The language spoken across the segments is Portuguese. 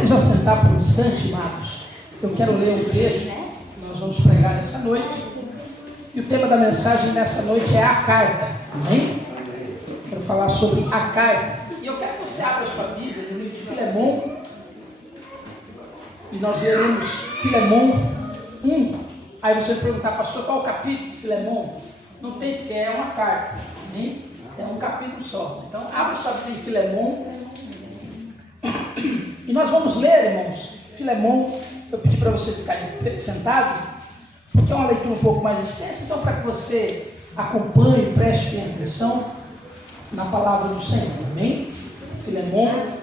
Podemos assentar por um instante, amados? Eu quero ler um texto que nós vamos pregar nessa noite. E o tema da mensagem nessa noite é a carta. Amém? Quero falar sobre a carta. E eu quero que você abra a sua Bíblia no livro de Filemão. E nós leremos Filemão 1. Aí você vai perguntar, pastor, qual o capítulo? Filemão? Não tem, porque é uma carta. Amém? É um capítulo só. Então, abra sua Bíblia em Filemão. E nós vamos ler, irmãos, Filemão. Eu pedi para você ficar sentado, porque é uma leitura um pouco mais extensa. Então, para que você acompanhe, preste bem atenção na palavra do Senhor. Amém? Filemão.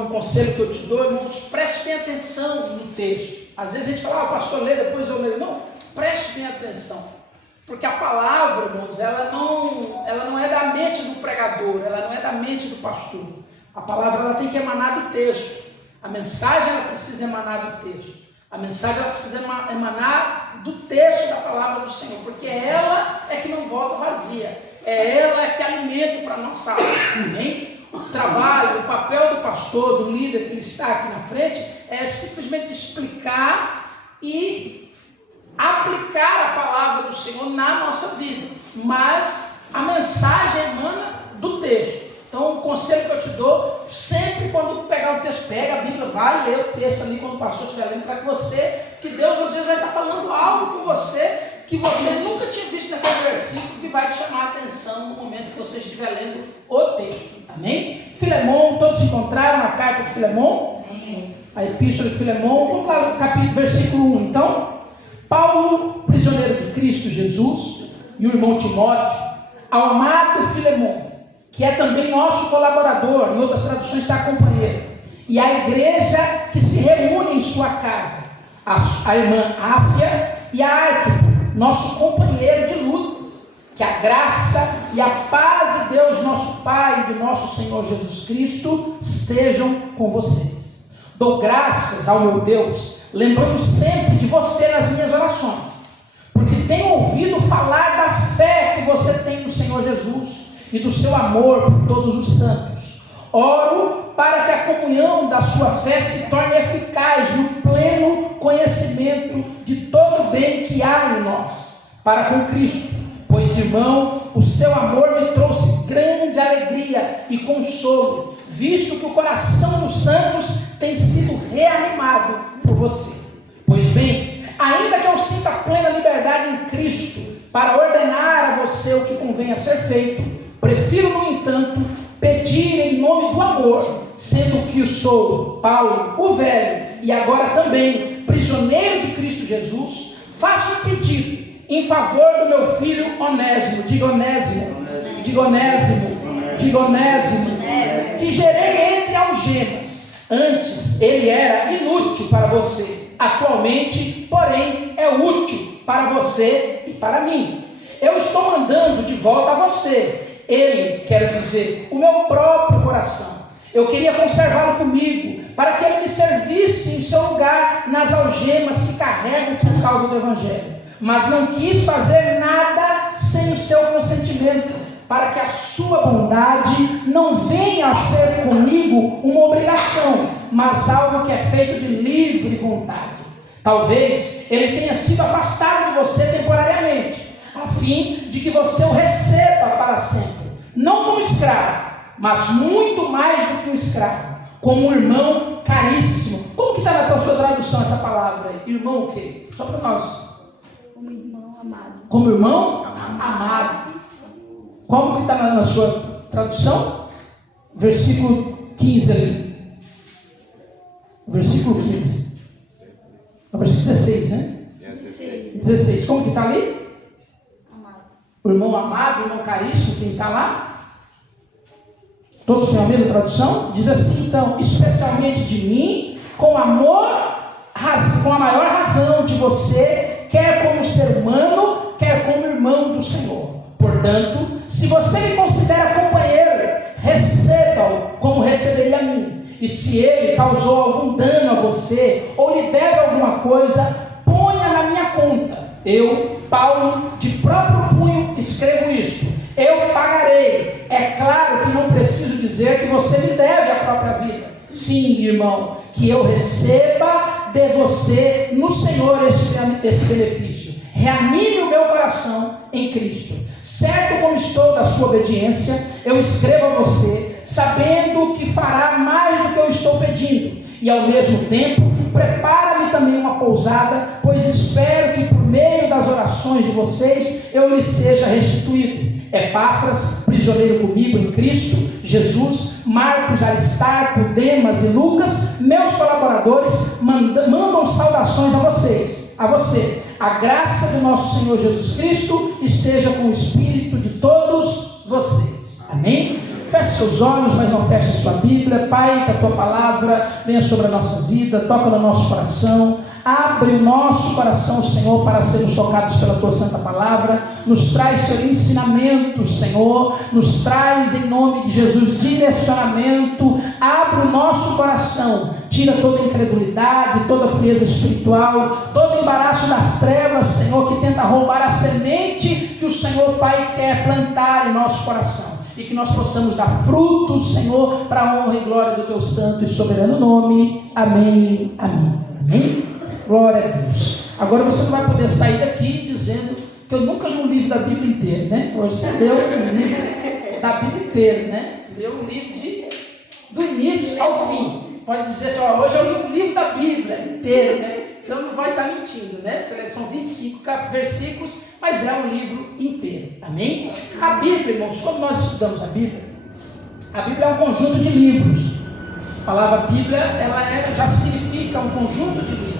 Um conselho que eu te dou, irmãos, preste bem atenção no texto. Às vezes a gente fala, pastor, lê, depois eu leio. Não, preste bem atenção. Porque a palavra, irmãos, ela não é da mente do pregador, ela não é da mente do pastor. A palavra ela tem que emanar do texto. A mensagem ela precisa emanar do texto. A mensagem ela precisa emanar do texto da palavra do Senhor, porque ela é que não volta vazia. É ela que alimenta para a nossa alma. Amém? O trabalho, o papel do pastor, do líder que está aqui na frente, é simplesmente explicar e aplicar a palavra do Senhor na nossa vida. Mas a mensagem emana do texto. Então, o conselho que eu te dou, sempre quando pegar o texto, pega a Bíblia, vai ler o texto ali quando o pastor estiver lendo, para que você, que Deus às vezes vai estar falando algo com você, que você nunca tinha visto naquele versículo, que vai te chamar a atenção no momento que você estiver lendo o texto. Amém? Filemão, todos encontraram a carta de Filemão? Amém. A epístola de Filemão, vamos lá no capítulo, versículo 1, então. Paulo, prisioneiro de Cristo Jesus, e o irmão Timóteo, ao amado Filemão, que é também nosso colaborador, em outras traduções está companheiro, e a igreja que se reúne em sua casa, a irmã Áfia e a Arquipo, nosso companheiro de lutas. Que a graça e a paz de Deus, nosso Pai, e do nosso Senhor Jesus Cristo, estejam com vocês. Dou graças ao meu Deus, lembrando sempre de você nas minhas orações, porque tenho ouvido falar da fé que você tem no Senhor Jesus, e do seu amor por todos os santos. Oro para que a comunhão da sua fé se torne eficaz no pleno conhecimento de todo o bem que há em nós, para com Cristo. Pois, irmão, o seu amor me trouxe grande alegria e consolo, visto que o coração dos santos tem sido reanimado por você. Pois bem, ainda que eu sinta plena liberdade em Cristo para ordenar a você o que convém a ser feito, prefiro, no entanto, pedir em nome do amor, sendo que sou Paulo, o velho, e agora também prisioneiro de Cristo Jesus, faço um pedido em favor do meu filho Onésimo. Diga Onésimo, diga Onésimo, diga Onésimo, que gerei entre algemas. Antes ele era inútil para você, atualmente, porém, é útil para você e para mim. Eu estou mandando de volta a você. Ele, quero dizer, o meu próprio coração. Eu queria conservá-lo comigo, para que ele me servisse em seu lugar nas algemas que carrego por causa do Evangelho. Mas não quis fazer nada sem o seu consentimento, para que a sua bondade não venha a ser comigo uma obrigação, mas algo que é feito de livre vontade. Talvez ele tenha sido afastado de você temporariamente, a fim de que você o receba para sempre, não como escravo, mas muito mais do que um escravo, como um irmão caríssimo. Como que está na sua tradução essa palavra aí? Irmão o quê? Só para nós. Como irmão amado. Como irmão amado. Como que está na sua tradução? Versículo 15 ali. Versículo 15. No versículo 16, né? 16. Como que está ali? Amado. O irmão amado, o irmão caríssimo, quem está lá? Todos têm a mesma tradução? Diz assim, então, especialmente de mim, com amor, com a maior razão de você, quer como ser humano, quer como irmão do Senhor. Portanto, se você me considera companheiro, receba-o como receberia a mim. E se ele causou algum dano a você, ou lhe deve alguma coisa, ponha na minha conta. Eu, Paulo, de próprio punho, escrevo isto. Eu pagarei. É claro que não preciso dizer que você me deve a própria vida. Sim, irmão, que eu receba de você no Senhor esse benefício. Reanime o meu coração em Cristo. Certo como estou da sua obediência, eu escrevo a você, sabendo que fará mais do que eu estou pedindo. E ao mesmo tempo, prepara-me também uma pousada, pois espero que por meio das orações de vocês, eu lhes seja restituído. Epáfras, prisioneiro comigo em Cristo Jesus, Marcos, Aristarco, Demas e Lucas, meus colaboradores, mandam saudações a vocês. A você, a graça do nosso Senhor Jesus Cristo esteja com o espírito de todos vocês. Amém? Feche seus olhos, mas não feche sua Bíblia. Pai, que a tua palavra venha sobre a nossa vida, toca no nosso coração. Abre o nosso coração, Senhor, para sermos tocados pela tua santa palavra. Nos traz, Senhor, ensinamento, Senhor. Nos traz, em nome de Jesus, direcionamento. Abre o nosso coração. Tira toda incredulidade, toda frieza espiritual, todo embaraço das trevas, Senhor, que tenta roubar a semente que o Senhor, Pai, quer plantar em nosso coração. E que nós possamos dar frutos, Senhor, para a honra e glória do teu santo e soberano nome. Amém, amém, amém. Glória a Deus. Agora você não vai poder sair daqui dizendo que eu nunca li um livro da Bíblia inteiro, né? Hoje você leu um livro da Bíblia inteiro, né? Você leu um livro do início ao fim. Pode dizer assim, ó, hoje eu li um livro da Bíblia inteiro, né? Você não vai estar mentindo, né? São 25 versículos, mas é um livro inteiro. Amém? A Bíblia, irmãos, quando nós estudamos a Bíblia é um conjunto de livros. A palavra Bíblia, ela já significa um conjunto de livros.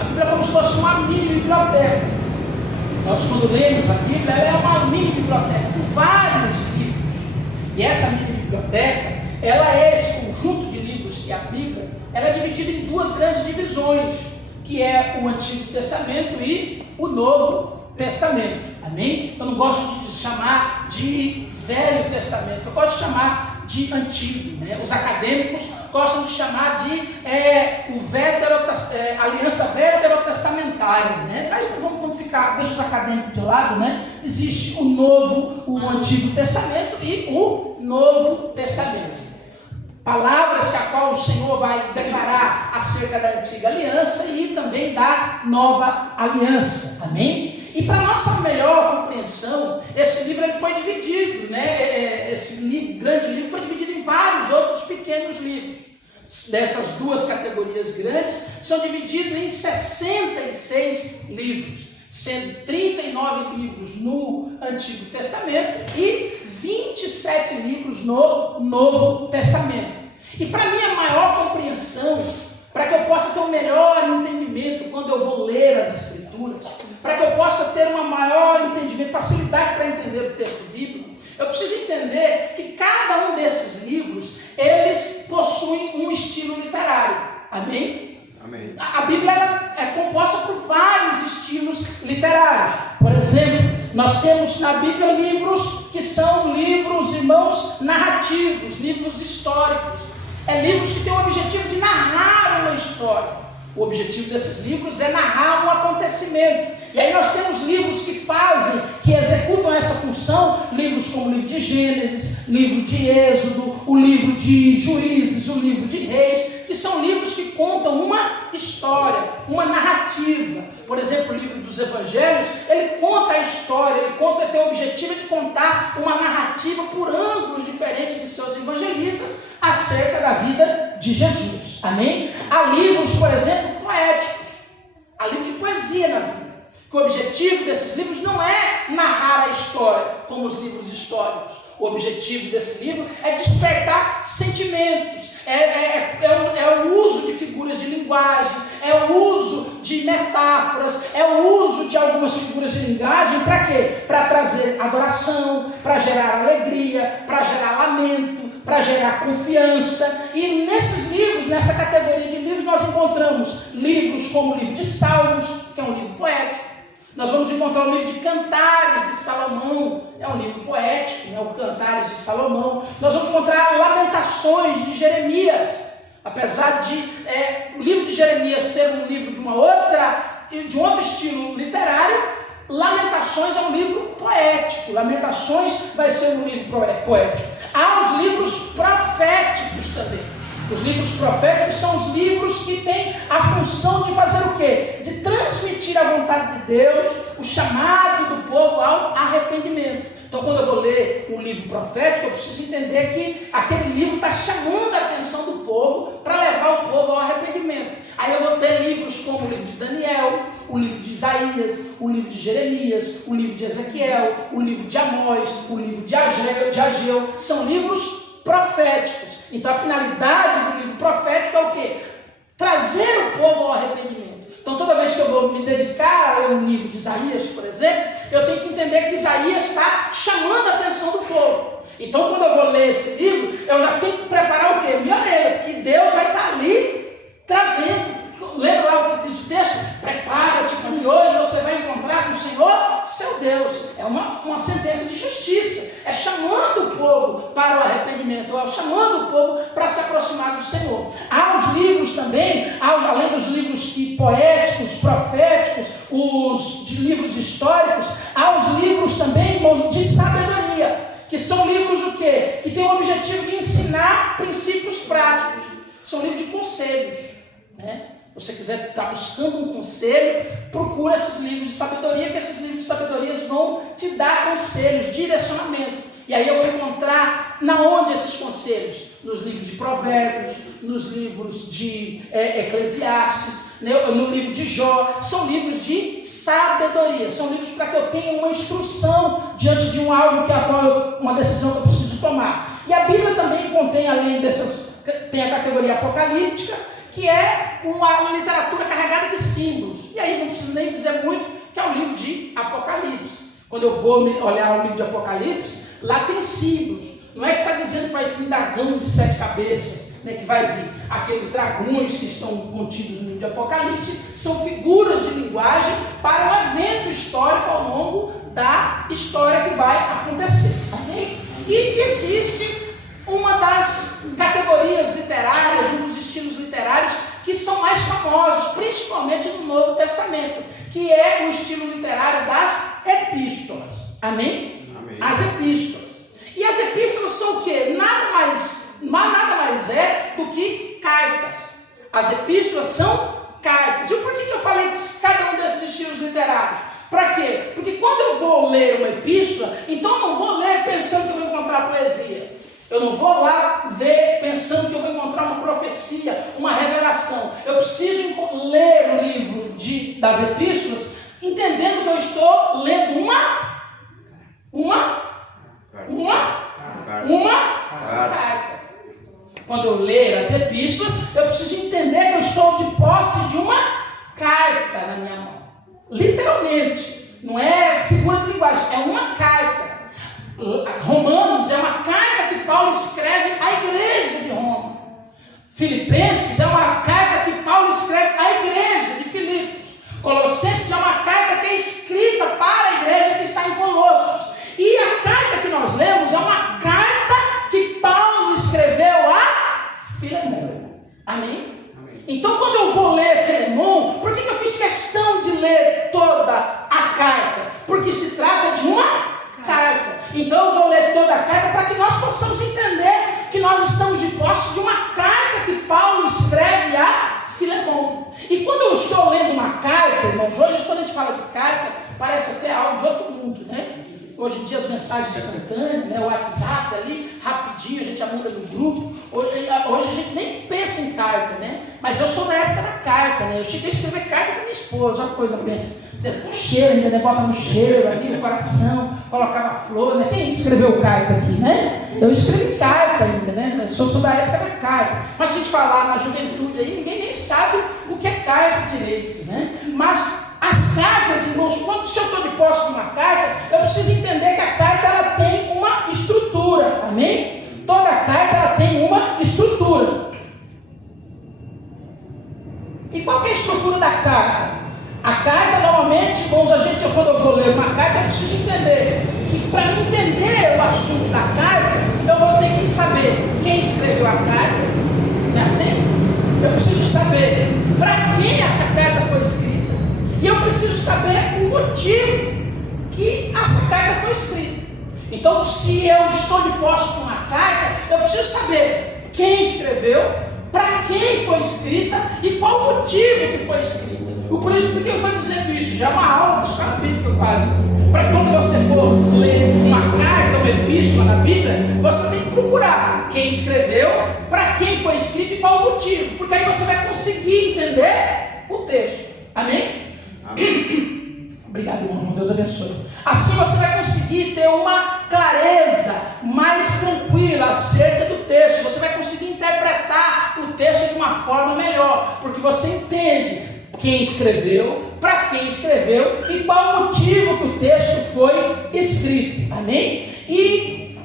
A Bíblia é como se fosse uma mini biblioteca. Nós, quando lemos a Bíblia, ela é uma mini biblioteca com vários livros. E essa mini biblioteca, ela é esse conjunto de livros que é a Bíblia, ela é dividida em duas grandes divisões, que é o Antigo Testamento e o Novo Testamento. Amém? Eu não gosto de chamar de Velho Testamento, eu gosto de chamar de Antigo, né? Os acadêmicos gostam de chamar de Aliança Veterotestamentária, né? Mas vamos ficar, deixa os acadêmicos de lado, né? Existe o Antigo Testamento e o Novo Testamento. Palavras que a qual o Senhor vai declarar acerca da antiga aliança e também da nova aliança. Amém? E para nossa melhor compreensão, esse livro ele foi dividido, né? Grande livro foi dividido em vários outros pequenos livros. Dessas duas categorias grandes, são divididos em 66 livros, sendo 39 livros no Antigo Testamento e 27 livros no Novo Testamento. E para minha maior compreensão, para que eu possa ter um melhor entendimento quando eu vou ler as Escrituras, para que eu possa ter um maior entendimento, facilidade para entender o texto bíblico, eu preciso entender que cada um desses livros, eles possuem um estilo literário. Amém? Amém. A Bíblia ela é composta por vários estilos literários. Por exemplo, nós temos na Bíblia livros que são livros, irmãos, narrativos, livros históricos. Livros que têm o objetivo de narrar uma história. O objetivo desses livros é narrar um acontecimento. E aí nós temos livros que executam essa função, livros como o livro de Gênesis, livro de Êxodo, o livro de Juízes, o livro de Reis, que são livros que contam uma história, uma narrativa. Por exemplo, o livro dos Evangelhos, ele conta a história, tem o objetivo de contar uma narrativa por ângulos diferentes de seus evangelistas acerca da vida de Jesus. Amém? Há livros, por exemplo, poéticos. Há livros de poesia na Bíblia. Que o objetivo desses livros não é narrar a história, como os livros históricos. O objetivo desse livro é despertar sentimentos, é o uso de figuras de linguagem, é o uso de metáforas, é o uso de algumas figuras de linguagem, para quê? Para trazer adoração, para gerar alegria, para gerar lamento, para gerar confiança. E nesses livros, nessa categoria de livros, nós encontramos livros como o livro de Salmos, que é um livro poético. Nós vamos encontrar o livro de Cantares de Salomão, é um livro poético, né? O Cantares de Salomão. Nós vamos encontrar Lamentações de Jeremias, apesar de o livro de Jeremias ser um livro de um outro estilo literário. Lamentações é um livro poético. Lamentações vai ser um livro poético. Há os livros proféticos também. Os livros proféticos são os livros que têm a função de fazer o quê? De transmitir a vontade de Deus, o chamado do povo ao arrependimento. Então, quando eu vou ler um livro profético, eu preciso entender que aquele livro está chamando a atenção do povo para levar o povo ao arrependimento. Aí eu vou ter livros como o livro de Daniel, o livro de Isaías, o livro de Jeremias, o livro de Ezequiel, o livro de Amós, o livro de Ageu. São livros proféticos. Então a finalidade do livro profético é o quê? Trazer o povo ao arrependimento. Então toda vez que eu vou me dedicar a ler um livro de Isaías, por exemplo, eu tenho que entender que Isaías está chamando a atenção do povo. Então quando eu vou ler esse livro, eu já tenho que preparar o quê? Minha orelha, porque Deus vai estar ali trazendo. Lembra lá o que diz o texto? Prepara-te, porque hoje você vai encontrar com o Senhor, seu Deus. É uma sentença de justiça. É chamando o povo para o arrependimento, é chamando o povo para se aproximar do Senhor. Há os livros também, além dos livros poéticos, proféticos, os de livros históricos, há os livros também, irmãos, de sabedoria, que são livros o quê? Que têm o objetivo de ensinar princípios práticos. São livros de conselhos, né? Se você quiser estar buscando um conselho, procura esses livros de sabedoria, que esses livros de sabedoria vão te dar conselhos, direcionamento. E aí eu vou encontrar na onde esses conselhos? Nos livros de Provérbios, nos livros de Eclesiastes, no livro de Jó. São livros de sabedoria, são livros para que eu tenha uma instrução diante de uma decisão que eu preciso tomar. E a Bíblia também contém, além dessas, tem a categoria apocalíptica, que é uma literatura carregada de símbolos. E aí não preciso nem dizer muito, que é o livro de Apocalipse. Quando eu vou olhar o livro de Apocalipse, lá tem símbolos. Não é que está dizendo que vai vir um dragão de 7 cabeças, né, que vai vir. Aqueles dragões que estão contidos no livro de Apocalipse são figuras de linguagem para um evento histórico ao longo da história que vai acontecer. Okay? E existe uma das categorias literárias, um dos estilos literários que são mais famosos, principalmente no Novo Testamento, que é o estilo literário das epístolas. Amém? Amém. As epístolas. E as epístolas são o quê? Nada mais é do que cartas. As epístolas são cartas. E por que eu falei cada um desses estilos literários? Para quê? Porque quando eu vou ler uma epístola, então eu não vou ler pensando que eu vou encontrar poesia. Eu não vou lá ver pensando que eu vou encontrar uma profecia, uma revelação. Eu preciso ler o livro das epístolas, entendendo que eu estou lendo uma carta. Quando eu ler as epístolas, eu preciso entender que eu estou de posse de uma carta na minha mão. Literalmente. Não é figura de linguagem, é uma carta. Romanos é uma carta que Paulo escreve à igreja de Roma. Filipenses é uma carta que Paulo escreve à igreja de Filipos. Colossenses é uma carta que é escrita para a igreja que está em Colossos. E a carta que nós lemos é uma carta que Paulo escreveu a Filemão. Amém? Então quando eu vou ler Filemão, por que eu fiz questão de ler toda a carta? Porque se trata de uma carta. Então eu vou ler toda a carta para que nós possamos entender que nós estamos de posse de uma carta que Paulo escreve a Filemão. E quando eu estou lendo uma carta, irmãos, hoje quando a gente fala de carta, parece até algo de outro mundo, né? Hoje em dia as mensagens instantâneas, né? O WhatsApp ali, rapidinho, a gente já manda no grupo. Hoje a gente nem pensa em carta, né? Mas eu sou na época da carta, né? Eu cheguei a escrever carta para minha esposa, uma coisa pensa. Com cheiro ainda, né? Bota no cheiro ali no coração, colocava flor, né? Quem escreveu carta aqui, né? Eu escrevi carta ainda, né? Sou da época da carta. Mas se a gente falar na juventude aí, ninguém nem sabe o que é carta direito, né? Mas as cartas, irmãos, se eu estou de posse de uma carta, eu preciso entender que a carta ela tem uma estrutura, amém? Toda carta ela tem uma estrutura. E qual que é a estrutura da carta? A carta, normalmente, irmãos, quando eu vou ler uma carta, eu preciso entender que para entender o assunto da carta, eu vou ter que saber quem escreveu a carta, não é assim? Eu preciso saber para quem essa carta foi escrita, e eu preciso saber o motivo que essa carta foi escrita. Então, se eu estou de posse de uma carta, eu preciso saber quem escreveu, para quem foi escrita e qual o motivo que foi escrita. Por isso, por que eu estou dizendo isso? Já é uma aula de escola bíblica quase. Para quando você for ler uma carta, uma epístola na Bíblia, você tem que procurar quem escreveu, para quem foi escrito e qual o motivo. Porque aí você vai conseguir entender o texto. Amém? Amém. Obrigado, irmão. Deus abençoe. Assim você vai conseguir ter uma clareza mais tranquila acerca do texto. Você vai conseguir interpretar o texto de uma forma melhor, porque você entende quem escreveu, para quem escreveu e qual o motivo que o texto foi escrito. Amém? E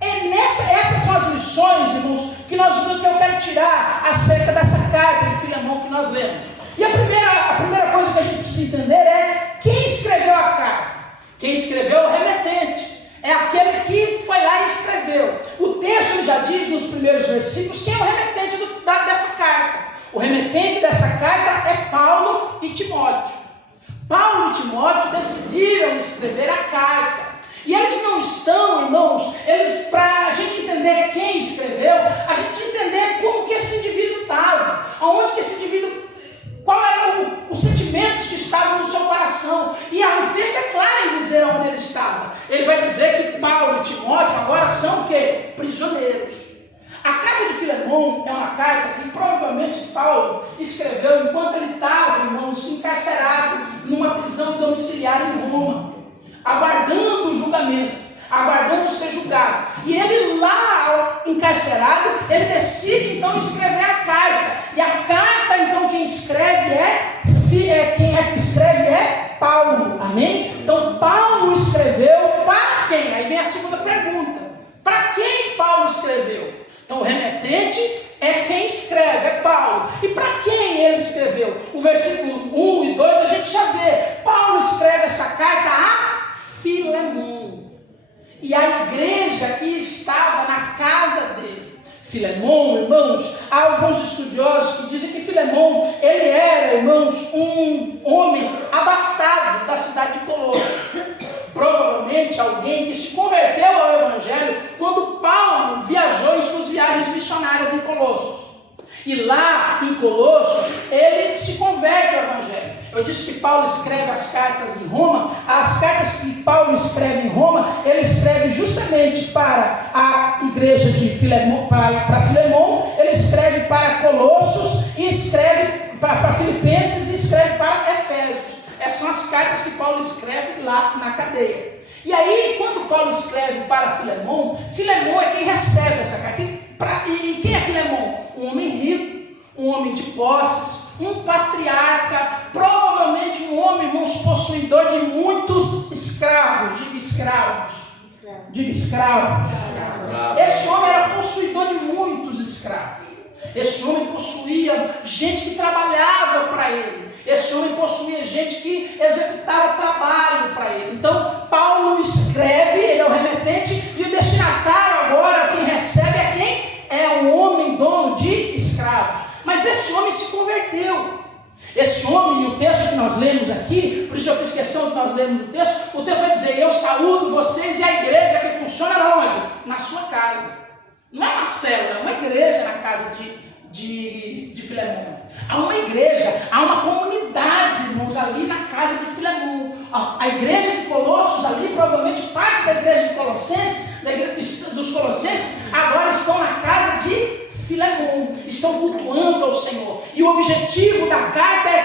essas são as lições, irmãos, que eu quero tirar acerca dessa carta de Filemão que nós lemos. E a primeira coisa que a gente precisa entender é quem escreveu a carta. Quem escreveu é o remetente. É aquele que foi lá e escreveu. O texto já diz nos primeiros versículos quem é o remetente dessa carta. O remetente dessa carta é Paulo e Timóteo. Paulo e Timóteo decidiram escrever a carta. E eles não estão, irmãos, para a gente entender quem escreveu, a gente precisa entender como que esse indivíduo estava, aonde que esse indivíduo, qual eram os sentimentos que estavam no seu coração. E o texto é claro em dizer onde ele estava. Ele vai dizer que Paulo e Timóteo agora são o quê? Prisioneiros. A carta de Filemão é uma carta que provavelmente Paulo escreveu enquanto ele estava, irmãos, encarcerado numa prisão domiciliar em Roma, aguardando o julgamento, aguardando ser julgado. E ele lá, encarcerado, ele decide então escrever a carta. E a carta, então, quem escreve é Paulo. Amém? Então, Paulo escreveu para quem? Aí vem a segunda pergunta. Para quem Paulo escreveu? Então o remetente é quem escreve, é Paulo. E para quem ele escreveu? O versículo 1 e 2 a gente já vê. Paulo escreve essa carta a Filemão. E a igreja que estava na casa dele. Filemão, irmãos, há alguns estudiosos que dizem que Filemão, ele era, irmãos, um homem abastado da cidade de Colossos. Provavelmente alguém que se converteu ao Evangelho quando Paulo viajou em suas viagens missionárias em Colossos. E lá em Colossos, ele se converte ao Evangelho. Eu disse que Paulo escreve as cartas em Roma. As cartas que Paulo escreve em Roma, ele escreve justamente para a igreja de Filemão, para Filemão, ele escreve para Colossos, e escreve para Filipenses e escreve para Efésios. Essas são as cartas que Paulo escreve lá na cadeia. E aí, quando Paulo escreve para Filemão, Filemão é quem recebe essa carta. E quem é Filemão? Um homem rico, um homem de posses, um patriarca, provavelmente um homem, irmãos, possuidor de muitos escravos. Diga escravos. Diga escravos. Esse homem era possuidor de muitos escravos. Esse homem possuía gente que trabalhava para ele. Esse homem possuía gente que executava trabalho para ele. Então, Paulo escreve, ele é o remetente, e o destinatário agora, quem recebe é quem? É um homem dono de escravos. Mas esse homem se converteu. Esse homem, e o texto que nós lemos aqui, por isso eu fiz questão de nós lermos o texto vai dizer: eu saúdo vocês e a igreja que funciona onde? Na sua casa. Não é uma célula, é uma igreja na casa de Filemão. Há uma igreja, há uma comunidade, irmãos, ali na casa de Filemão. A igreja de Colossos ali, provavelmente parte da igreja de Colossenses, da igreja dos Colossenses, agora estão na casa de Filemão, estão cultuando ao Senhor. E o objetivo da carta é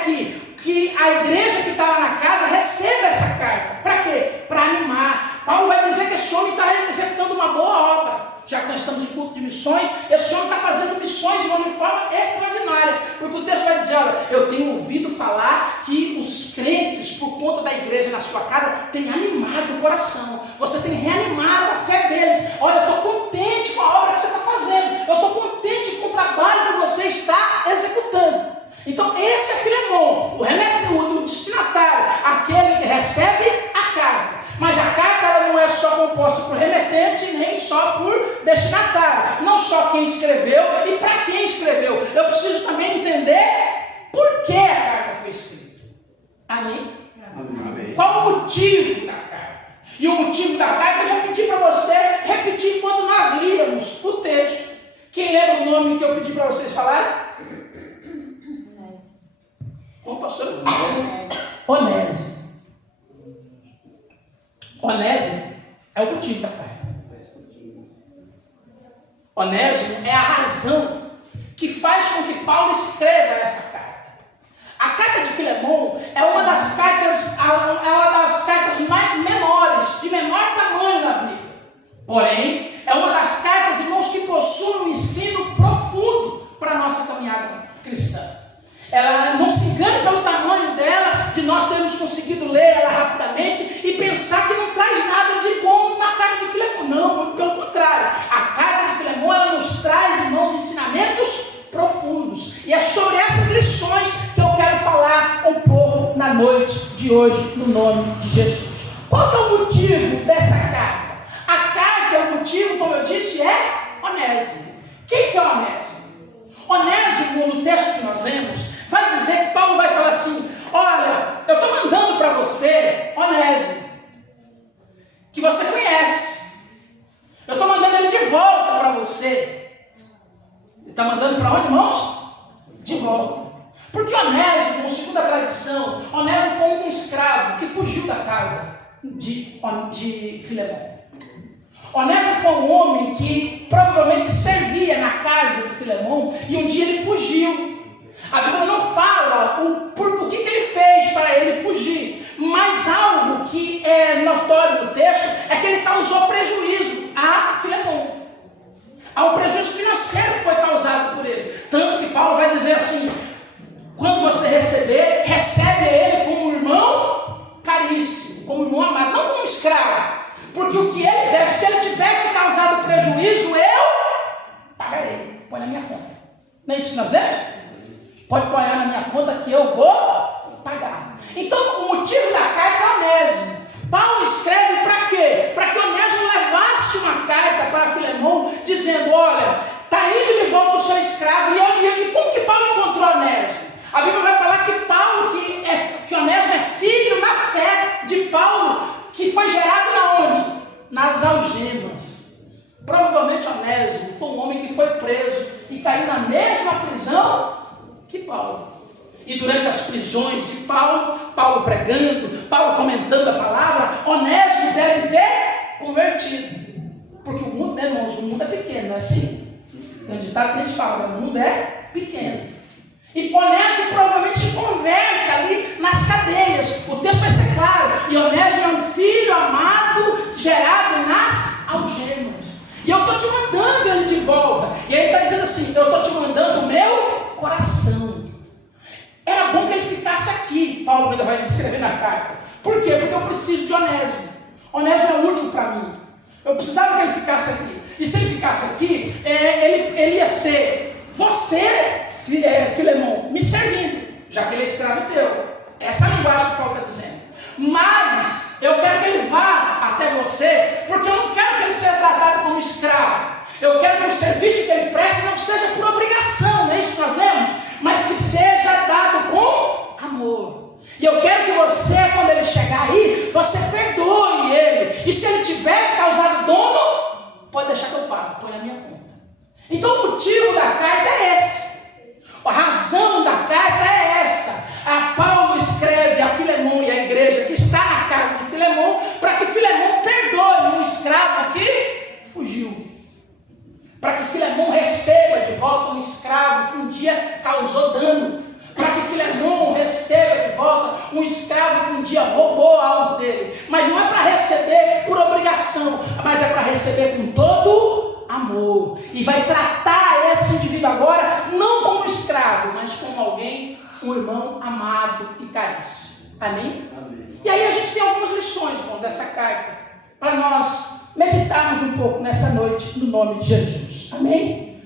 que a igreja que está lá na casa receba essa carta. Para quê? Para animar. Paulo vai dizer que esse homem está executando uma boa obra. Já que nós estamos em culto de missões, esse homem está fazendo missões de uma forma extraordinária. Porque o texto vai dizer: olha, eu tenho ouvido falar que os crentes, por conta da igreja na sua casa, têm animado o coração. Você tem reanimado a fé deles. Olha, eu estou contente com a obra que você está fazendo. Eu estou contente com o trabalho que você está executando. Então esse é Filemão, o destinatário, aquele que recebe a carta. Mas a carta ela não é só composta por remetente, nem só por destinatário. Não só quem escreveu e para quem escreveu. Eu preciso também entender por que a carta foi escrita. Amém? Amém. Qual o motivo da carta? E o motivo da carta eu já pedi para você repetir enquanto nós líamos o texto. Quem lembra o nome que eu pedi para vocês falarem? Como pastor? Onésimo. Onésimo é o motivo da carta. Onésimo é a razão que faz com que Paulo escreva essa carta. A carta de Filemão é uma das cartas menores, de menor tamanho na Bíblia. Porém, é uma das cartas, irmãos, que possui um ensino profundo para a nossa caminhada cristã. Ela não se engane pelo tamanho dela, de nós termos conseguido ler ela rapidamente e pensar que não traz nada de bom na carta de Filemão. Não, pelo contrário. A carta de Filemão, ela nos traz, irmãos, ensinamentos profundos. E é sobre essas lições que eu quero falar um pouco na noite de hoje, no nome de Jesus. Qual é o motivo dessa carta? A carta, o motivo, como eu disse, é Onésimo. Quem que é Onésimo? Onésimo, no texto que nós lemos, vai dizer que Paulo vai falar assim: olha, eu estou mandando para você Onésimo, que você conhece. Eu estou mandando ele de volta para você. Ele está mandando para onde, irmãos? De volta. Porque Onésimo, segundo a tradição, Onésimo foi um escravo que fugiu da casa de Filemão. Onésimo foi um homem que provavelmente servia na casa de Filemão e um dia ele fugiu. A Bíblia não fala o que ele fez para ele fugir, mas algo que é notório no texto é que ele causou prejuízo a Filemão. Há um prejuízo financeiro que foi causado por ele. Tanto que Paulo vai dizer assim: quando você receber, recebe ele como um irmão caríssimo, como um irmão amado, não como um escravo. Porque o que ele deve, se ele tiver te causado prejuízo, eu pagarei. Põe na minha conta. Não é isso que nós lemos? Pode pôr na minha conta que eu vou pagar. Então o motivo da carta é o mesmo. Paulo escreve para quê? Para que Onésimo levasse uma carta para Filemão dizendo: olha, está indo de volta o seu escravo. E como que Paulo encontrou Onésimo? A Bíblia vai falar que Onésimo é filho na fé de Paulo, que foi gerado na onde? Nas algemas. Provavelmente Onésimo foi um homem que foi preso e caiu na mesma prisão que Paulo. E durante as prisões de Paulo, Paulo pregando, Paulo comentando a palavra, Onésimo deve ter convertido. Porque o mundo, né, irmãos, o mundo é pequeno, não é assim? Tem um ditado que a gente fala: o mundo é pequeno. E Onésimo provavelmente se converte ali nas cadeias. O texto vai ser claro. E Onésimo é um filho amado, gerado nas algemas. E eu estou te mandando ele de volta. E aí ele está dizendo assim: eu estou te mandando o meu coração. Era bom que ele ficasse aqui. Paulo ainda vai descrever na carta. Por quê? Porque eu preciso de Onésimo. Onésimo é útil para mim. Eu precisava que ele ficasse aqui. E se ele ficasse aqui, ele ia ser você, Filemão, me servindo, já que ele é escravo teu. Essa é a linguagem que Paulo está dizendo. Mas eu quero que ele vá até você, porque eu não quero que ele seja tratado como escravo. Eu quero que o serviço que ele preste não seja por obrigação, não é isso que nós lemos, mas que seja dado com amor. E eu quero que você, quando ele chegar aí, você perdoe ele. E se ele tiver te causado dano, pode deixar que eu pago, põe na minha conta. Então o motivo da carta é esse. A razão da carta é essa. A Paulo escreve a Filemão e a igreja que está na casa de Filemão, para que Filemão perdoe um escravo que fugiu. Para que Filemão receba de volta um escravo que um dia causou dano. Para que Filemão receba de volta um escravo que um dia roubou algo dele. Mas não é para receber por obrigação, mas é para receber com todo amor. E vai tratar esse indivíduo agora não como escravo, mas como alguém, um irmão amado e caríssimo. Amém? Amém. E aí a gente tem algumas lições, irmão, dessa carta, para nós meditarmos um pouco nessa noite, no nome de Jesus. Amém?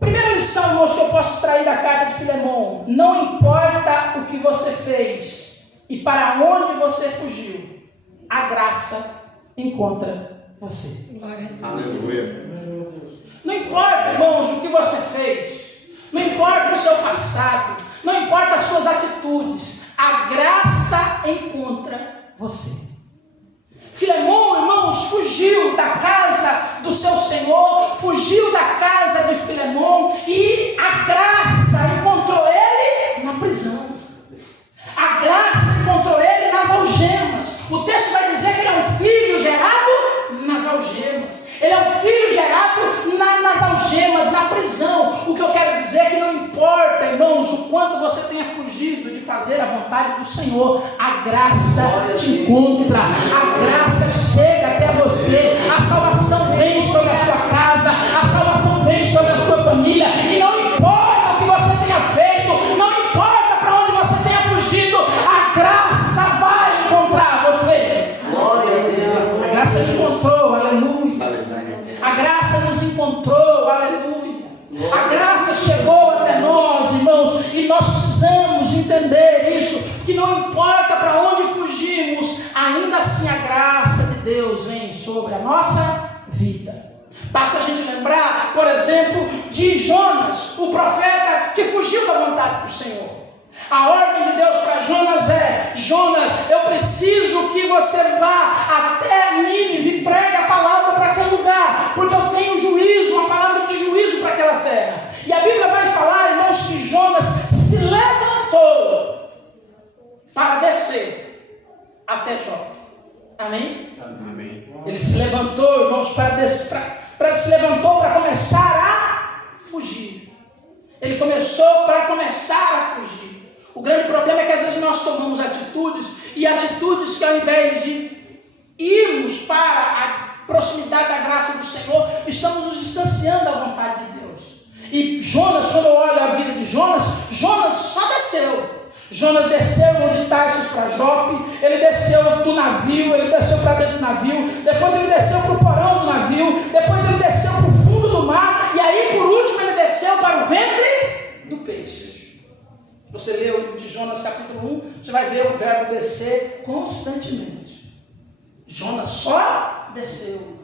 Primeira lição, irmãos, que eu posso extrair da carta de Filemão: não importa o que você fez e para onde você fugiu, a graça encontra você. Aleluia. Não importa, irmãos, o que você fez, não importa o seu passado, não importa as suas atitudes, a graça encontra você. Filemão, irmãos, irmãos, fugiu da casa do seu senhor, fugiu da casa de Filemão, e a graça encontrou ele na prisão. A graça encontrou ele nas algemas. O texto vai dizer que ele é um filho gerado nas algemas. Ele é um filho gerado nas algemas, na prisão. O que eu quero dizer é que não importa, irmãos, o quanto você tenha fugido de fazer a vontade do Senhor, a graça te encontra, a graça chega até você, a salvação vem sobre a sua casa, a salvação vem sobre a sua família, e não importa o que você tenha feito, não importa para onde você tenha fugido, a graça vai encontrar você. Glória a Deus. A graça te encontrou, aleluia. A graça nos encontrou, aleluia. A graça chegou até nós, irmãos, e nós precisamos entender isso, que não importa para onde fugirmos, ainda assim a graça de Deus vem sobre a nossa vida. Basta a gente lembrar, por exemplo, de Jonas, o profeta que fugiu da vontade do Senhor. A ordem de Deus para Jonas é: Jonas, eu preciso que você vá até Nínive e pregue a palavra para aquele lugar, porque eu tenho juízo, uma palavra de juízo para aquela terra. E a Bíblia vai falar, irmãos, que Jonas se levantou para descer até Jope. Amém? Amém. Ele se levantou, irmãos, se levantou para começar a fugir. Ele começou para começar a fugir. O grande problema é que às vezes nós tomamos atitudes, e atitudes que ao invés de irmos para a proximidade da graça do Senhor, estamos nos distanciando da vontade de Deus. E Jonas, quando eu olho a vida de Jonas, Jonas só desceu. Jonas desceu de Tarsis para Jope, ele desceu do navio, ele desceu para dentro do navio, depois ele desceu para o porão do navio, depois ele desceu para o fundo do mar, e aí por último ele desceu para o ventre do peixe. Você lê o livro de Jonas capítulo 1, você vai ver o verbo descer constantemente. Jonas só desceu.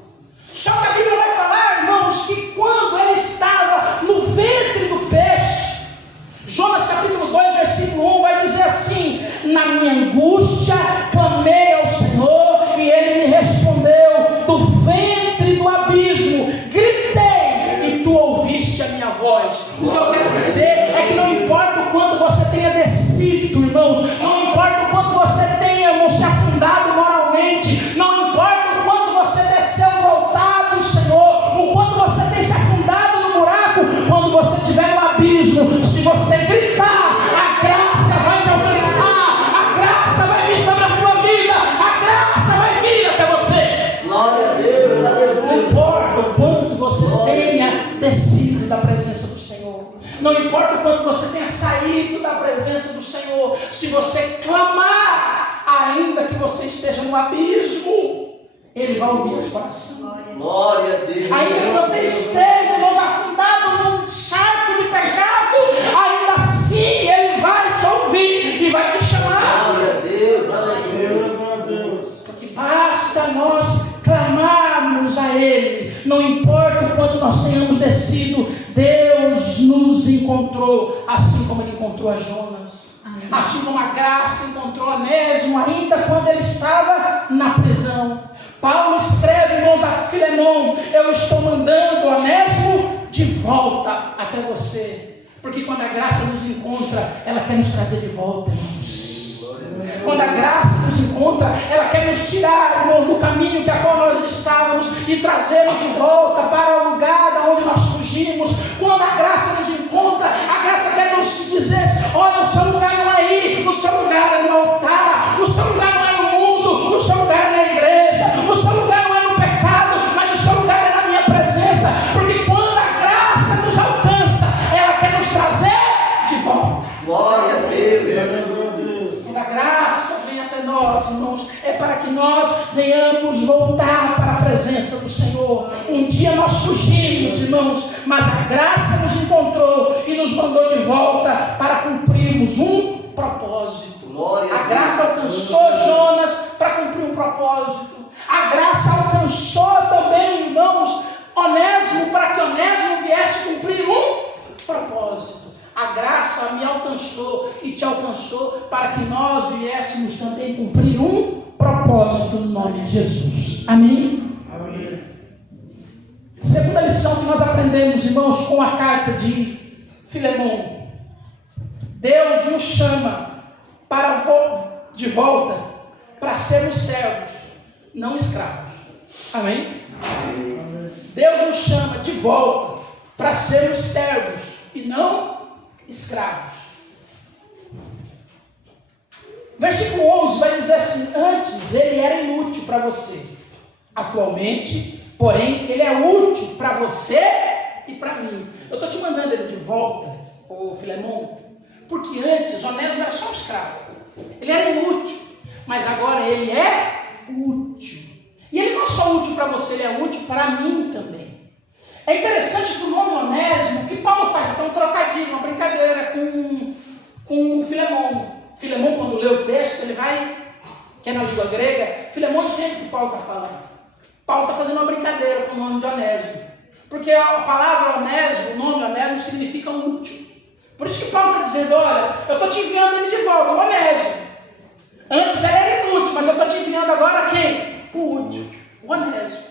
Só que a Bíblia vai falar, irmãos, que quando ele estava no ventre do peixe, Jonas capítulo 2, versículo 1 vai dizer assim: na minha angústia clamei ao Senhor e Ele me respondeu do ventre do abismo, gritei e Tu ouviste a minha voz. O que eu quero dizer é que não importa o quanto você tenha descido, irmãos, não importa o quanto você tenha se afundado moralmente, não importa o quanto você desceu do altar do Senhor, o quanto você tem se afundado no buraco, quando você estiver no abismo, se você gritar, a graça vai te alcançar, a graça vai vir sobre a sua vida, a graça vai vir até você. Glória a Deus. Não importa o quanto você tenha descido da presença do Senhor, não importa o quanto você tenha saído da presença do Senhor, se você clamar, ainda que você esteja no abismo, Ele vai ouvir a sua oração. Glória a Deus. Ainda que você esteja, irmãos, afundado num charco de pecado, ainda assim Ele vai te ouvir e vai te chamar. Glória a Deus. Aleluia. Porque basta nós clamarmos a Ele, não importa o quanto nós tenhamos descido, Deus nos encontrou, assim como Ele encontrou a Jonas. Amém. Assim como a graça encontrou Onésimo, ainda quando ele estava na prisão. Paulo escreve, irmãos, a Filemão: eu estou mandando Onésimo de volta até você, porque quando a graça nos encontra, ela quer nos trazer de volta, irmãos. Quando a graça nos encontra, ela quer nos tirar, irmão, do caminho que a qual nós estávamos e trazê-nos de volta para o lugar da onde nós fugimos. Quando a graça nos encontra, a graça quer nos dizer: olha, o seu lugar não é aí, o seu lugar é no altar, o seu lugar não é no mundo, o seu lugar é na igreja, o seu lugar não é no pecado, mas o seu lugar é na minha presença, porque quando a graça nos alcança, ela quer nos trazer de volta. Glória a Deus. Quando a graça vem até nós, irmãos, é para que nós venhamos voltar para a presença do Senhor. Um dia nós fugimos, irmãos, mas a graça nos encontrou e nos mandou de volta para cumprirmos um propósito. Glória A graça alcançou Jonas para cumprir um propósito. A graça alcançou também, irmãos, Onésimo, para que Onésimo viesse cumprir um propósito. A graça me alcançou e te alcançou para que nós viéssemos também cumprir um propósito no nome de Jesus. Amém? aprendemos, irmãos, com a carta de Filemão, Deus nos chama de volta para sermos servos, não escravos. Amém? Deus nos chama de volta para sermos servos e não escravos. Versículo 11 vai dizer assim: antes ele era inútil para você, atualmente, porém, ele é útil para você e para mim. Eu estou te mandando ele de volta, ô Filemão, porque antes Onésimo era só um escravo, ele era inútil, mas agora ele é útil. E ele não é só útil para você, ele é útil para mim também. É interessante que o nome Onésimo, que Paulo faz até um trocadilho, uma brincadeira com Filemão. Filemão, quando lê o texto, ele vai, que é na língua grega, Filemão entende o que Paulo está falando. Paulo está fazendo uma brincadeira com o nome de Onésimo. Porque a palavra Onésimo, o nome Onésimo, significa útil. Por isso que Paulo está dizendo: olha, eu estou te enviando ele de volta, o Onésimo. Antes ele era inútil, mas eu estou te enviando agora quem? O útil, o Onésimo.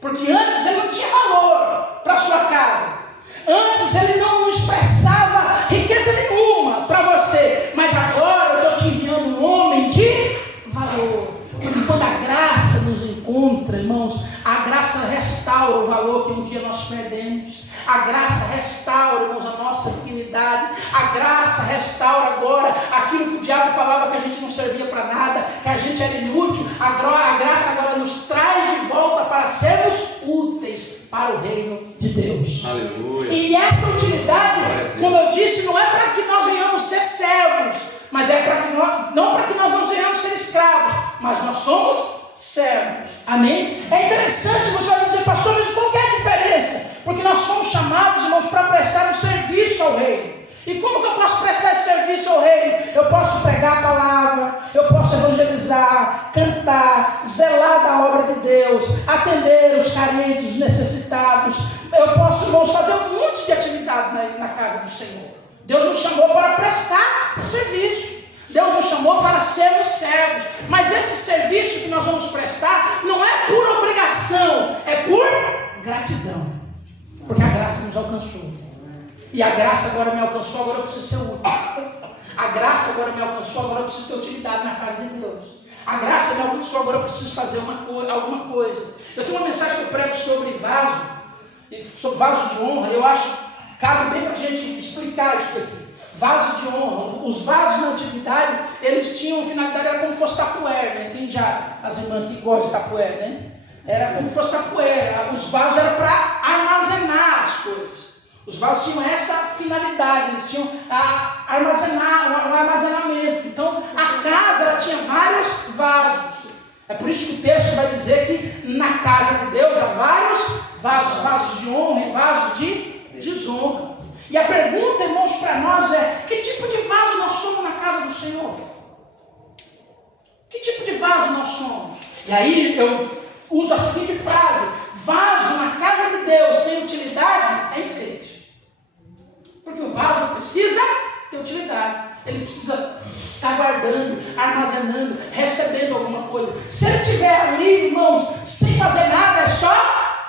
Porque antes ele não tinha valor para a sua casa. Antes ele não expressava riqueza nenhuma para você. Mas agora eu estou te enviando um homem de valor. Porque quando a graça nos encontra, irmãos, a graça restaura o valor que um dia nós perdemos. A graça restaura, irmãos, a nossa dignidade. A graça restaura agora aquilo que o diabo falava que a gente não servia para nada, que a gente era inútil. A graça agora nos traz de volta para sermos úteis para o reino de Deus. Aleluia. E essa utilidade, como eu disse, não é para que nós venhamos ser servos, mas é para que não para que nós não venhamos ser escravos, mas nós somos servos. Amém? É interessante, você vai dizer: pastor, mas qual que é a diferença? Porque nós somos chamados, irmãos, para prestar um serviço ao reino. E como que eu posso prestar esse serviço ao reino? Eu posso pregar a palavra, eu posso evangelizar, cantar, zelar da obra de Deus, atender os carentes, os necessitados. Eu posso, irmãos, fazer um monte de atividade na casa do Senhor. Deus nos chamou para prestar serviço. Deus nos chamou para sermos servos. Mas esse serviço que nós vamos prestar não é por obrigação, é por gratidão. Porque a graça nos alcançou. E a graça agora me alcançou, agora eu preciso ser útil. A graça agora me alcançou, agora eu preciso ter utilidade na casa de Deus. A graça me alcançou, agora eu preciso fazer alguma coisa. Eu tenho uma mensagem que eu prego sobre vaso de honra. Eu acho que cabe bem para a gente explicar isso aqui. Vaso de honra. Os vasos na antiguidade, eles tinham finalidade, era como se fosse tapuér, né? Quem já, as irmãs que gostam de tapuér, né? Era como se fosse tapuér. Os vasos eram para armazenar as coisas. Os vasos tinham essa finalidade, eles tinham armazenar, um armazenamento. Então, a casa ela tinha vários vasos. É por isso que o texto vai dizer que na casa de Deus há vários vasos, vasos de honra e vasos de desonra. E a pergunta, irmãos, para nós é: que tipo de vaso nós somos na casa do Senhor? Que tipo de vaso nós somos? E aí eu uso a seguinte frase: vaso na casa de Deus sem utilidade é enfeite. Porque o vaso precisa ter utilidade. Ele precisa estar guardando, armazenando, recebendo alguma coisa. Se ele estiver ali, irmãos, sem fazer nada, é só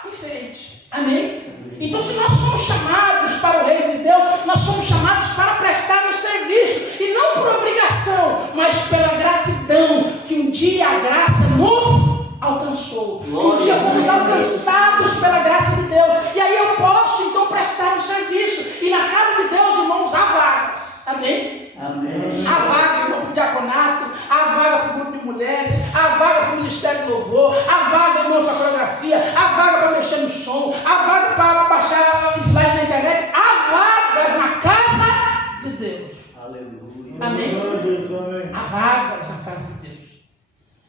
enfeite. Amém? Então, se nós somos chamados para o reino de Deus, nós somos chamados para prestar um serviço. E não por obrigação, mas pela gratidão que um dia a graça nos alcançou. Um dia fomos alcançados pela graça de Deus. E aí eu posso então prestar um serviço. E na casa de Deus, irmãos, há vagas. Amém? Amém. Há vaga, irmão, para o diaconato, há vaga para o grupo de mulheres, há vaga para o ministério de louvor, há vaga, irmão, para a coreografia, há vaga para mexer no som, há vaga para baixar slide na internet, há vagas na casa de Deus. Aleluia. Amém? Há vagas na casa de Deus.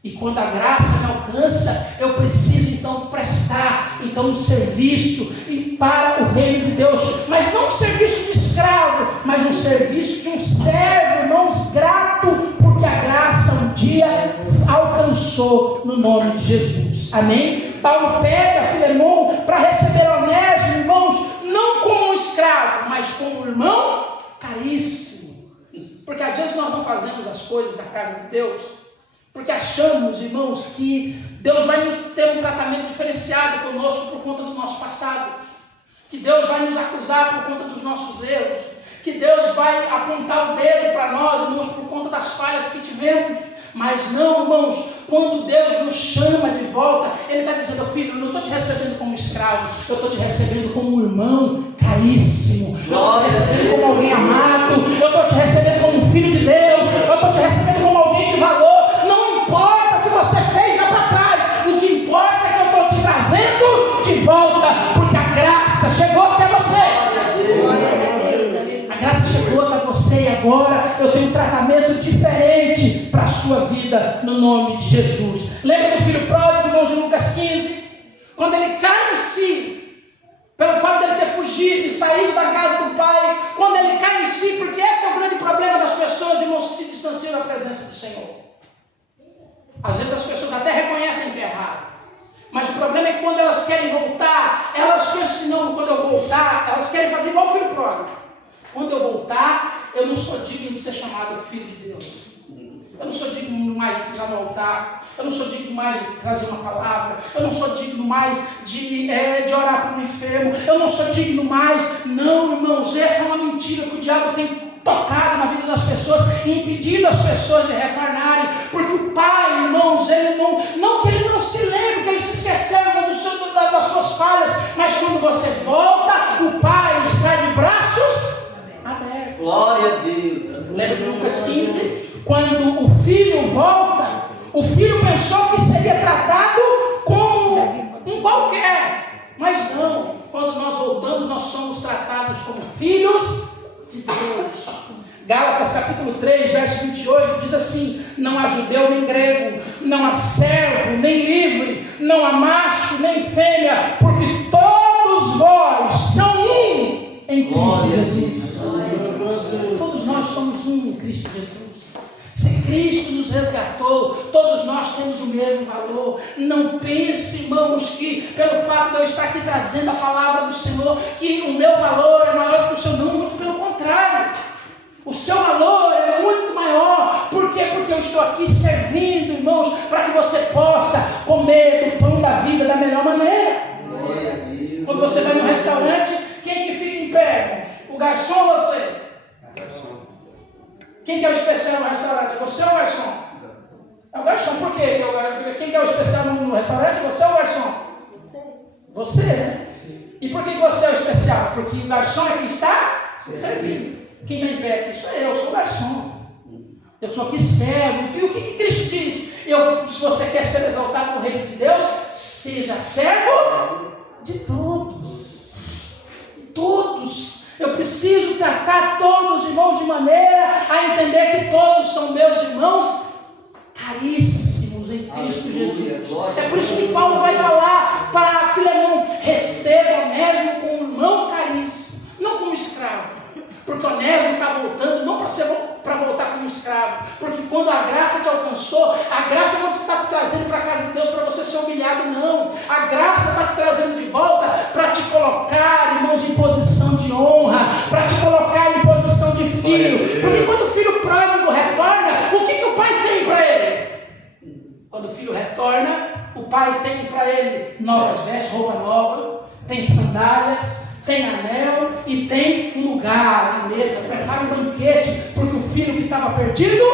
E quando a graça me alcança, eu preciso então prestar um serviço e para o reino de Deus, mas não um serviço de escravo, mas um serviço de um servo, irmãos, grato, porque a graça um dia alcançou no nome de Jesus. Amém? Paulo pede a Filemão para receber Onésimo, irmãos, não como um escravo, mas como um irmão caríssimo. Porque às vezes nós não fazemos as coisas da casa de Deus porque achamos, irmãos, que Deus vai nos ter um tratamento diferenciado conosco por conta do nosso passado. que Deus vai nos acusar por conta dos nossos erros, que Deus vai apontar o dedo para nós, irmãos, por conta das falhas que tivemos. Mas não, irmãos, quando Deus nos chama de volta, Ele está dizendo: filho, eu não estou te recebendo como escravo, eu estou te recebendo como um irmão caríssimo, eu estou te recebendo como alguém amado, eu estou te recebendo como um filho de Deus, eu estou te recebendo como alguém de valor. Não importa o que você fez lá para trás, o que importa é que eu estou te trazendo de volta, porque a graça chegou até você. A graça chegou até você e agora eu tenho um tratamento diferente para a sua vida, no nome de Jesus. Lembra do filho pródigo, irmãos, em Lucas 15? Quando ele cai em si, pelo fato dele ter fugido e saído da casa do pai, quando ele cai em si, porque esse é o grande problema das pessoas, irmãos, que se distanciam da presença do Senhor. Às vezes as pessoas até reconhecem que é errado, mas o problema é que quando elas querem voltar, elas pensam assim: não, quando eu voltar, elas querem fazer igual o filho pródigo. Quando eu voltar, eu não sou digno de ser chamado filho de Deus. Eu não sou digno mais de pisar no altar. Eu não sou digno mais de trazer uma palavra. Eu não sou digno mais de orar por um enfermo. Eu não sou digno mais. Não, irmãos, essa é uma mentira que o diabo tem tocado na vida das pessoas e impedido as pessoas de retornarem. Porque o Pai, irmãos, ele não que ele não se lembre, que ele se esqueceu das suas falhas, mas quando você volta, o Pai está de braços abertos. Glória a Deus. Lembra de Lucas 15? Quando o filho volta, o filho pensou que seria tratado como um qualquer, mas não. Quando nós voltamos, nós somos tratados como filhos de Deus. Gálatas capítulo 3, verso 28, diz assim: não há judeu nem grego, não há servo nem livre, não há macho nem fêmea, porque todos vós são um em Cristo Jesus. Todos nós somos um em Cristo Jesus. Se Cristo nos resgatou, todos nós temos o mesmo valor. Não pense, irmãos, que pelo fato de eu estar aqui trazendo a palavra do Senhor, que o meu valor é maior que o seu. Não, muito pelo contrário. O seu valor é muito maior. Por quê? Porque eu estou aqui servindo, irmãos, para que você possa comer do pão da vida da melhor maneira. Quando você vai no restaurante, quem que fica em pé, irmãos? O garçom ou você? Quem que é o especial no restaurante? Você ou o garçom? É o garçom. Por quê? Quem que é o especial no restaurante? Você ou o garçom? Você, né? E por que você é o especial? Porque o garçom é quem está servindo. Quem está em pé aqui sou eu sou o garçom. Eu sou aqui servo. E o que Cristo diz? Se você quer ser exaltado no reino de Deus, seja servo de todos. Todos. Eu preciso tratar todos os irmãos de maneira a entender que todos são meus irmãos caríssimos em Cristo Jesus. É por isso que Paulo vai falar para Filemão: receba Onésimo como um irmão caríssimo, não como escravo. Porque Onésimo está voltando, não para voltar como escravo. Porque quando a graça te alcançou, a graça não está te trazendo para a casa de Deus para você ser humilhado, não. A graça está te trazendo de volta para te colocar, irmãos, em posição de honra, para te colocar em posição de filho. Porque quando o filho pródigo retorna, o que o pai tem para ele? Quando o filho retorna, o pai tem para ele novas vestes, roupa nova, tem sandálias, tem anel e tem um lugar na mesa, prepara um banquete, porque o filho que estava perdido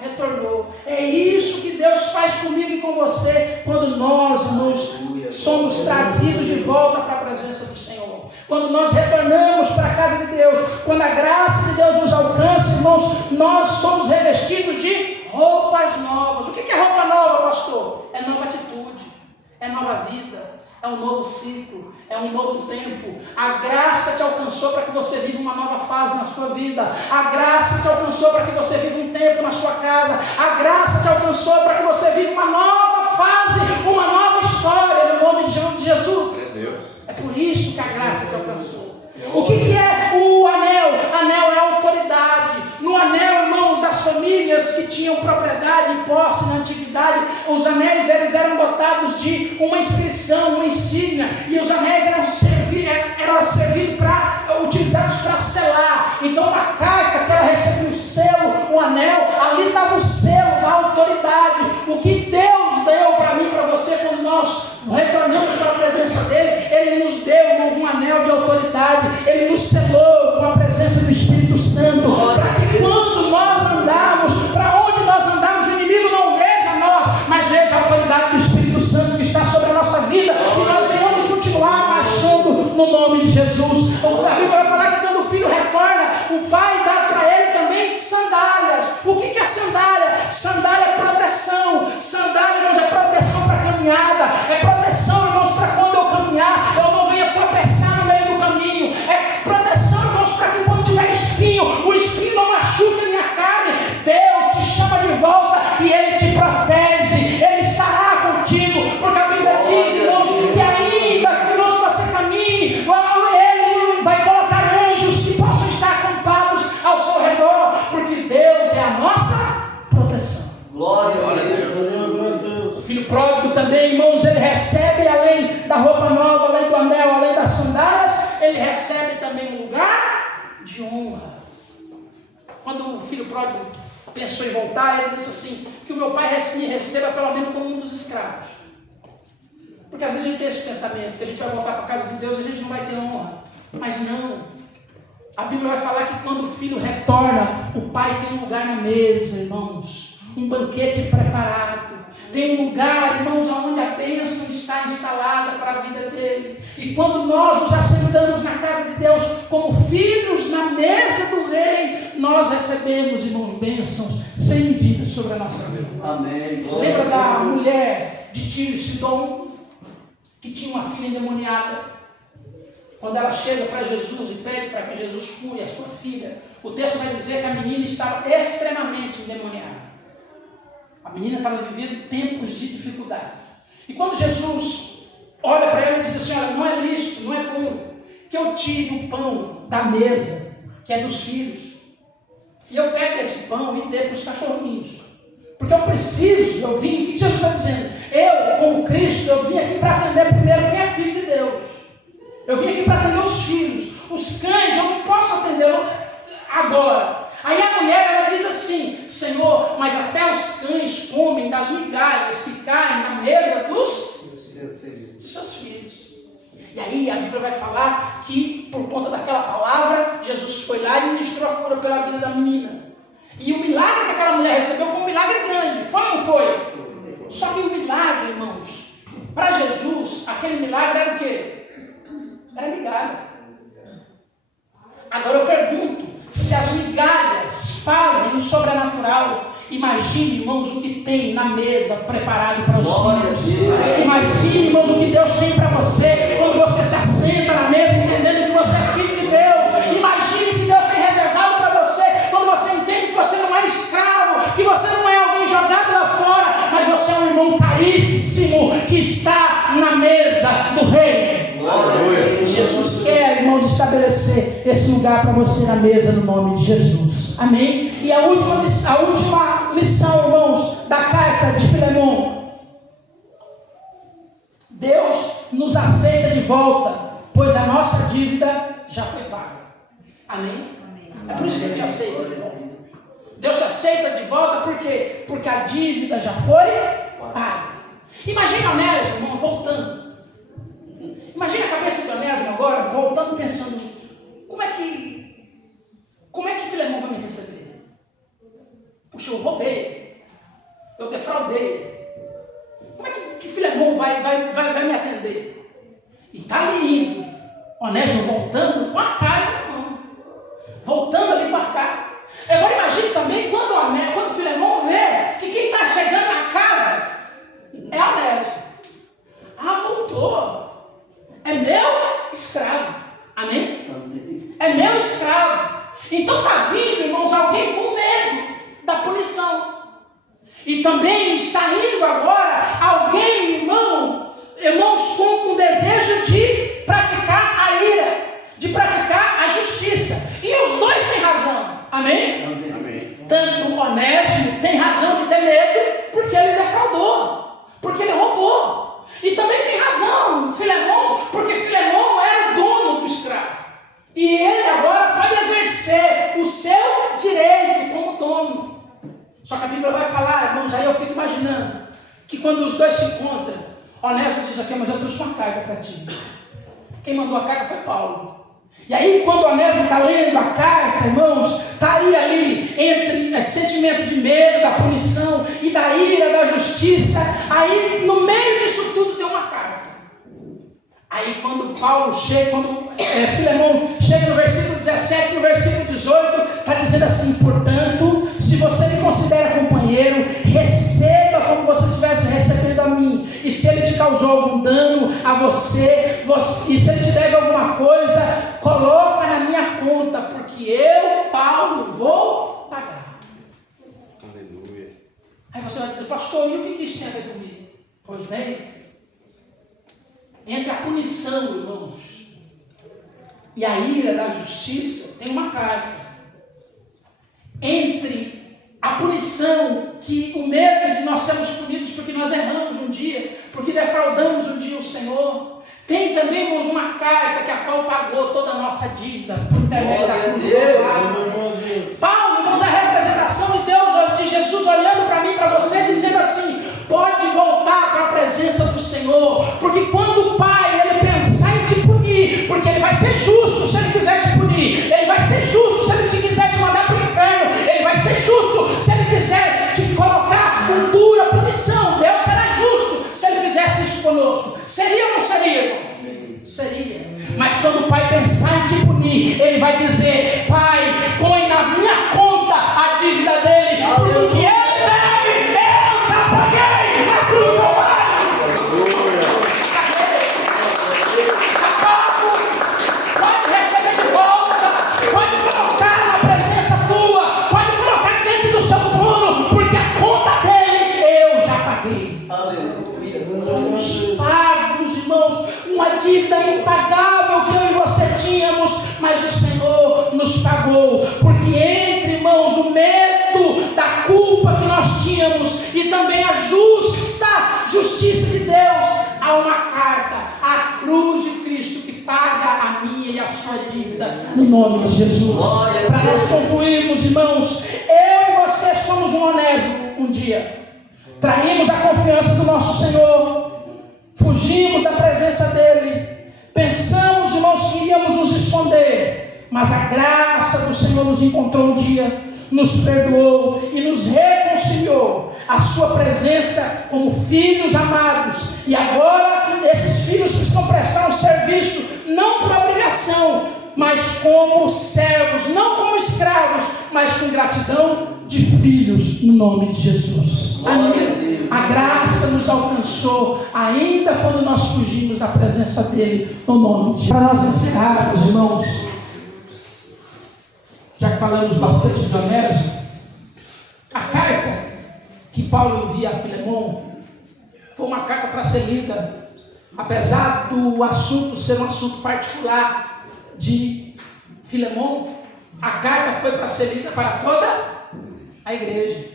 retornou. É isso que Deus faz comigo e com você, quando nós, irmãos, somos trazidos de volta para a presença do Senhor. Quando nós retornamos para a casa de Deus, quando a graça de Deus nos alcança, irmãos, nós somos revestidos de roupas novas. O que é roupa nova, pastor? É nova atitude, é nova vida. É um novo ciclo, é um novo tempo. A graça te alcançou para que você viva uma nova fase na sua vida. A graça te alcançou para que você viva um tempo na sua casa. A graça te alcançou para que você viva uma nova fase, uma nova história no nome de Jesus. É por isso que a graça te alcançou. O que é o anel? Anel é autoridade. No anel, irmãos, das famílias que tinham propriedade e posse na antiguidade, os anéis eles eram dotados de uma inscrição, uma insígnia, e os anéis eram servidos utilizados para selar. Então, na carta que ela recebia o selo, o anel, ali estava o selo da autoridade. O que Deus deu para mim e para você quando nós retornamos para a presença dele, Ele nos deu, irmãos, um anel de autoridade. Ele nos selou com a presença do Espírito Santo, para que quando nós andarmos, para onde nós andarmos, o inimigo não veja nós, mas veja a autoridade do Espírito Santo que está sobre a nossa vida, e nós venhamos continuar marchando no nome de Jesus. A Bíblia vai falar que quando o filho retorna, o pai dá para ele também sandálias. O que é sandália? Sandália é proteção. Sandália, irmãos, é proteção para a caminhada. É proteção, irmãos, para quando eu caminhar, eu não venha tropeçar no meio do caminho. É proteção, irmãos, para que quando tiver espinho, o espinho não machuque a minha carne. Deus te chama de volta e Ele te protege. Ele estará contigo, porque a Bíblia diz, irmãos, que ainda que você caminhe, Ele vai colocar anjos que possam estar acampados ao seu redor, porque Deus é a nossa proteção. Glória a Deus. O filho pródigo também, irmãos, ele recebe, além da roupa nova, além do anel, além das sandálias, ele recebe também um lugar de honra. Quando o filho pródigo pensou em voltar, ele disse assim: que o meu pai me receba pelo menos como um dos escravos. Porque às vezes a gente tem esse pensamento, que a gente vai voltar para a casa de Deus e a gente não vai ter honra. Mas não. A Bíblia vai falar que quando o filho retorna, o pai tem um lugar na mesa, irmãos. Um banquete preparado. Tem um lugar, irmãos, onde a bênção está instalada para a vida dele. E quando nós nos assentamos na casa de Deus como filhos na mesa do rei, nós recebemos, irmãos, bênçãos sem medida sobre a nossa vida. Amém. Lembra da mulher de Tiro e Sidom, que tinha uma filha endemoniada? Quando ela chega para Jesus e pede para que Jesus cure a sua filha, o texto vai dizer que a menina estava extremamente endemoniada. A menina estava vivendo tempos de dificuldade. E quando Jesus olha para ela e diz assim: olha, não é lícito, não é bom que eu tire o pão da mesa, que é dos filhos, e eu pegue esse pão e dê para os cachorrinhos. Porque eu preciso, eu vim, o que Jesus está dizendo? Eu, como Cristo, eu vim aqui para atender primeiro quem é filho de Deus. Eu vim aqui para atender os filhos. Os cães eu não posso atender agora. Aí a mulher, ela diz assim: Senhor, mas até os cães comem das migalhas que caem na mesa dos seus filhos. E aí a Bíblia vai falar que, por conta daquela palavra, Jesus foi lá e ministrou a cura pela vida da menina. E o milagre que aquela mulher recebeu foi um milagre grande. Foi ou não foi? Só que o milagre, irmãos, para Jesus, aquele milagre era o quê? Era migalha. Agora eu pergunto, se as migalhas fazem o sobrenatural, imagine, irmãos, o que tem na mesa preparado para os filhos. Imagine, irmãos, o que Deus tem para você quando você se assenta na mesa entendendo que você é filho de Deus. Imagine o que Deus tem reservado para você quando você entende que você não é escravo, que você não é alguém jogado lá fora, mas você é um irmão caríssimo que está na mesa do rei. Jesus quer, irmãos, estabelecer esse lugar para você na mesa no nome de Jesus. Amém? E a última lição, irmãos, da carta de Filemon: Deus nos aceita de volta, pois a nossa dívida já foi paga. Amém? É por isso que Ele te aceita de volta. Deus te aceita de volta por quê? Porque a dívida já foi paga. Imagina Onésimo, irmão, voltando. Imagina a cabeça do Onésimo agora, voltando, pensando: como é que Filemon vai me receber? Puxa, eu roubei, eu defraudei. Como é que Filemon vai me atender? E está ali indo, Onésimo voltando com a carta na mão, voltando ali com a carta. Agora imagine também quando Filemon vê que quem está chegando na casa é Onésimo. Ah, voltou. É meu escravo. Amém? Amém? É meu escravo. Então está vindo, irmãos, alguém com medo da punição. E também está indo agora alguém, irmãos, com o desejo de praticar a ira, de praticar a justiça. E os dois têm razão. Amém? Amém. Tanto o Onésimo tem razão de ter medo, porque ele defraudou, porque ele roubou. E também tem razão Filemon, porque Filemon era o dono do escravo. E ele agora pode exercer o seu direito como dono. Só que a Bíblia vai falar, irmãos, aí eu fico imaginando que quando os dois se encontram, Onésimo diz aqui: mas eu trouxe uma carga para ti. Quem mandou a carta foi Paulo. E aí, quando o Onésimo está lendo a carta, irmãos, está aí ali entre sentimento de medo, da punição e da ira, da justiça. Aí, no meio disso tudo, tem uma carta. Aí, quando Paulo chega, quando Filemão chega no versículo 17, no versículo 18, está dizendo assim: portanto, se você me considera companheiro, receba como você tivesse recebido a mim. E se ele te causou algum dano a você, e se ele te deve alguma coisa, coloca na minha conta, porque eu, Paulo, vou pagar. Aleluia. Aí você vai dizer: pastor, e o que isso tem a ver comigo? Pois bem, entre a punição, irmãos, e a ira da justiça, tem uma carta. Entre a punição, que o medo de nós sermos punidos porque nós erramos um dia, porque defraudamos um dia o Senhor, tem também, irmãos, uma carta que a qual pagou toda a nossa dívida por intermédio da cruz do Calvário. Paulo, irmãos, a representação de Deus, de Jesus olhando para mim, para você, dizendo assim: pode voltar para a presença do Senhor, porque quando o Pai ele pensar em te punir, porque ele vai ser justo se ele quiser te punir, ele vai ser justo se ele quiser te mandar para o inferno, ele vai ser justo se ele quiser te colocar com dura punição. Deus será justo se ele fizesse isso conosco. Seria ou não seria, irmão? Seria. Mas quando o Pai pensar em te punir, ele vai dizer: Pai, põe na minha conta a dívida dele, porque o que ele deve, eu já paguei na cruz do Calvário. Pode receber de volta, pode colocar na presença tua, pode colocar diante do seu trono, porque a conta dele eu já paguei. Somos pagos, irmãos, uma dívida impagável que eu e você tínhamos, mas o Senhor nos pagou, porque entre, irmãos, o medo da culpa que nós tínhamos e também a justiça de Deus, há uma carta, a cruz de Cristo, que paga a minha e a sua dívida, no nome de Jesus. Para nós concluirmos, irmãos, eu e você somos um Onésimo um dia. Traímos a confiança do nosso Senhor, fugimos da presença dele, pensamos, irmãos, que iríamos nos esconder, mas a graça do Senhor nos encontrou um dia, nos perdoou e nos reconciliou à sua presença como filhos amados. E agora esses filhos precisam prestar um serviço, não por obrigação, mas como servos, não como escravos, mas com gratidão de filhos, no nome de Jesus. Amém. A graça nos alcançou ainda quando nós fugimos da presença dele, no nome de Jesus. Para nós encerrarmos, irmãos, já que falamos bastante de Onésimo, a carta que Paulo envia a Filemão foi uma carta para ser lida, apesar do assunto ser um assunto particular de Filemão. A carta foi para ser lida para toda a igreja,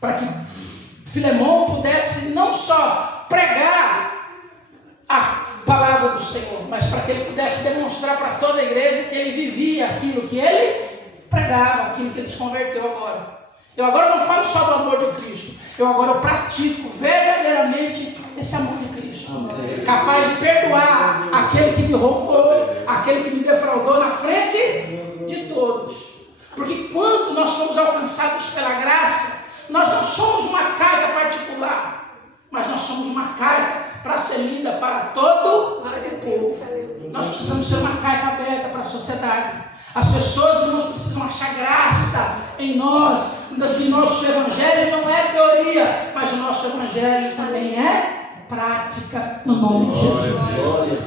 para que Filemão pudesse não só pregar a palavra do Senhor, mas para que ele pudesse demonstrar para toda a igreja que ele vivia aquilo que ele pregava, aquilo que ele se converteu agora. Eu agora não falo só do amor de Cristo, eu agora pratico verdadeiramente esse amor de Cristo, capaz de perdoar aquele que me roubou, aquele que me defraudou na frente de todos. Porque quando nós somos alcançados pela graça, nós não somos uma carta particular, mas nós somos uma carta para ser lida para todo o povo. Nós precisamos ser uma carta aberta para a sociedade. As pessoas, irmãos, precisam achar graça em nós, que nosso evangelho não é teoria, mas o nosso evangelho também é prática, no nome de Jesus.